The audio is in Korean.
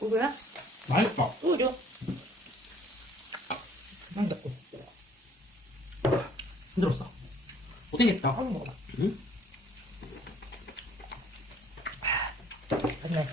우유야? 맛있어. 우유. 맛있다. 힘들었어. 고생했다. 한번 먹어봐. 응? 맛있네.